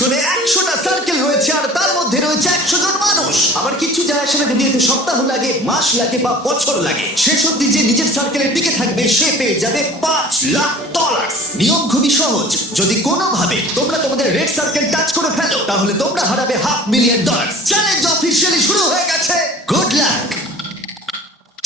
পিছনে 100টা সার্কেল রয়েছে আর তার মধ্যে রয়েছে 100 জন মানুষ। আমার কিচ্ছু যায় আসে না যদি এতে সপ্তাহ লাগে, মাস লাগে বা বছর লাগে। শেষ অবধি যে নিজের সার্কেলে টিকে থাকবে সে পেয়ে যাবে $5,00,000। নিয়ম খুবই সহজ, যদি কোনোভাবে তোমরা তোমাদের রেড সার্কেল টাচ করে ফেলো তাহলে তোমরা হারাবে $500,000। চ্যালেঞ্জ অফিসিয়ালি শুরু হয়ে গেছে। Good luck.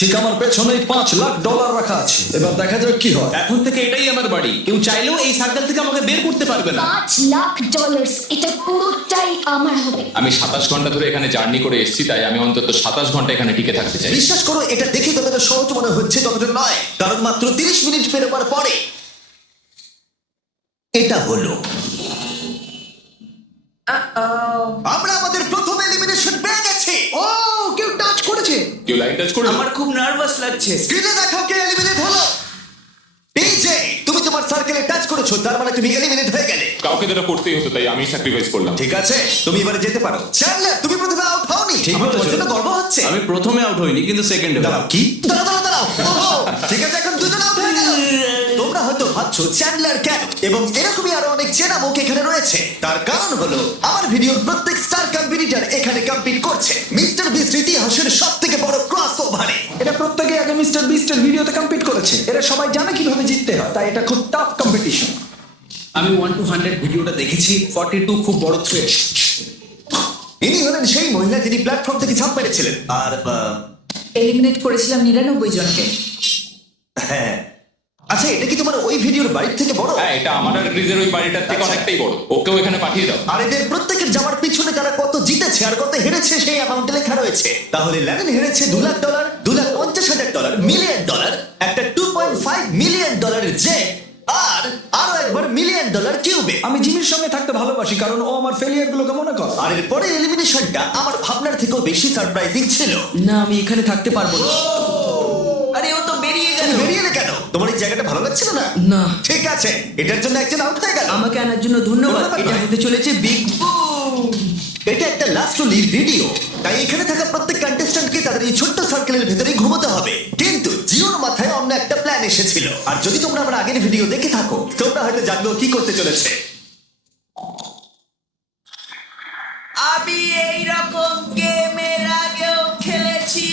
ঠিক আমার পেছনেই $5,00,000 রাখা আছে। এবার দেখা যাক কি হয়। এখন থেকে এটাই আমার বাড়ি, কেউ চাইলেও এই সার্কেল থেকে আমাকে বের করতে পারবে না। $5,00,000 এটা পুরোটাই আমার হবে। আমি 27 ঘন্টা ধরে এখানে জার্নি করে এসেছি, তাই আমি অন্তত 27 ঘন্টা এখানে টিকে থাকতে চাই। বিশ্বাস করো এটা দেখে যতটা সহজ মনে হচ্ছে ততটা নয়, কারণ মাত্র 30 মিনিট পেরোবার পরে এটা হলো আমরা আমাদের প্রথম এলিমিনেশন পেয়ে গেছি। ও কেউ টাচ করেছে। কেউ লাইন টাচ করলো? আমার খুব নার্ভাস লাগছে। স্ক্রিনে দেখো কে এলিমিনেট হলো। ডিজে, তুমি তোমার সার্কেলে টাচ করেছো, তার মানে তুমি এলিমিনেট হয়ে গেলে। কাউকে যেটা করতেই হতো, তাই আমি স্যাক্রিফাইস করলাম। ঠিক আছে, তুমি এবারে যেতে পারো। চ্যান্ডলার, তুমি প্রথমে আউট হওনি। ঠিক আমার বলেছো। তোমার জন্য গর্ব হচ্ছে। আমি প্রথমে আউট হইনি, কিন্তু সেকেন্ডে। দাঁড়াও, কি? দাঁড়াও। ওহো, ঠিক আছে, এখন দুজন আউট হয়ে গেল। তোমরা হয়তো ভাবছো চ্যান্ডলার কেন, এবং এরকমই আরো অনেক চেনা মুখ এখানে রয়েছে। তার কারণ হলো আমার ভিডিওর প্রত্যেক স্টার কম্পিটিটর এখানে কম্পিট করছে মিস্টার বিস্ট ইতিহাসের সবথেকে বড় ক্রসওভারে। এটা প্রত্যেকে আগে মিস্টার বিস্টের ভিডিওতে কম্পিট করেছে। এরা সবাই জানে কিভাবে জিততে হয়, তাই এটা খুব টাফ কম্পিটিশন। আমি 1 to 100 ভিডিওটা দেখেছি। 42 খুব বড় থ্রেট। ইনি হলেন সেই মহিলা যিনি প্ল্যাটফর্ম থেকে ঝাঁপ মেরেছিলেন। আর এলিমিনেট করেছিলাম 99 জনকে। হ্যাঁ, আচ্ছা, এটা কি তোমার ওই ভিডিওর বাড়ির থেকে বড়? হ্যাঁ, এটা আমার আর গ্রিজের ওই বাড়িটার থেকে আচ্ছা। অনেকটাই বড়। ওকেও এখানে পাঠিয়ে দাও। আর এদের প্রত্যেকের যাওয়ার পিছনে তারা কত জিতেছে আর কত হেরেছে সেই অ্যামাউন্টে লেখা রয়েছে। তাহলে ল্যানেন হেরেছে $2,00,000, $2,50,000, $1,000,000, একটা $2.5 মিলিয়ন জেট, আর আরো একবার $1 মিলিয়ন কিউবে। আমি জিমির সঙ্গে থাকতে ভালোবাসি কারণ ও আমার ফেলিয়ার গুলোকে মনে করে। আর এর পরে এলিমিনেশনটা আমার ভাবনার থেকেও বেশি সারপ্রাইজিং ছিল। না, আমি এখানে থাকতে পারবো না। আরে ও তো বেরিয়ে গেল। তুমি বেরিয়ে এলে কেন? তোমার এই জায়গাটা ভালো লাগছিল না? না। ঠিক আছে, এটার জন্য একজন আউট হয়ে গেল। আমাকে আনার জন্য ধন্যবাদ। ধন্যবাদ এটা ভাই। হতে চলেছে বিগ বুম। এটা একটা লাস্ট লিভ ভিডিও, তাই এখানে থাকা প্রত্যেক কন্টেস্ট্যান্টকে তাদের এই ছোট্ট সার্কেলের ভেতরে ঘুমোতে হবে। কিন্তু জিওর মাথায় অন্য একটা প্ল্যান এসেছিল, আর যদি তোমরা আমার আগের ভিডিও দেখে থাকো তোমরা হয়তো জানবে ও কি করতে চলেছে। আমি এই রকম গেম এর আগেও খেলেছি।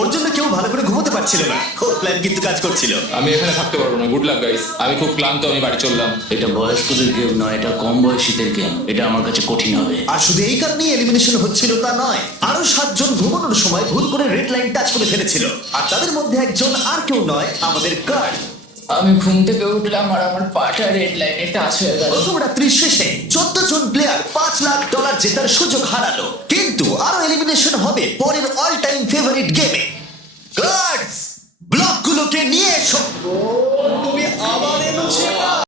ওর জন্য কেউ ভালো করে ঘুমোতে পারছিল না। ওর প্ল্যান কিন্তু কাজ করছিল। আমি এখানে থাকতে পারবো না। গুড লাক গাইস, আমি খুব ক্লান্ত, আমি বাড়ি চললাম। এটা বয়স্কদের গেম নয়, এটা কম বয়সীদের গেম। এটা আমার কাছে কঠিন হবে। আর শুধু এই কারণেই এলিমিনেশন হচ্ছিল তা নয়, আরো 7 জন ঘুমানোর সময় ভুল করে রেড লাইন টাচ করে ফেলেছিল। আর তাদের মধ্যে একজন আর কেউ নয়, আমাদের কার্ড। আমি ঘুম থেকে উঠলাম আর আমার পাটা রেড লাইনে টাচ হয়ে গেল। প্রথম রাত্রির শেষে 14 জন প্লেয়ার $5,00,000 জেতার সুযোগ হারালো। কিন্তু আরো এলিমিনেশন হবে পরের অল টাইম ফেভারিট গেমে। গার্ডস, ব্লকগুলোকে নিয়ে এসো।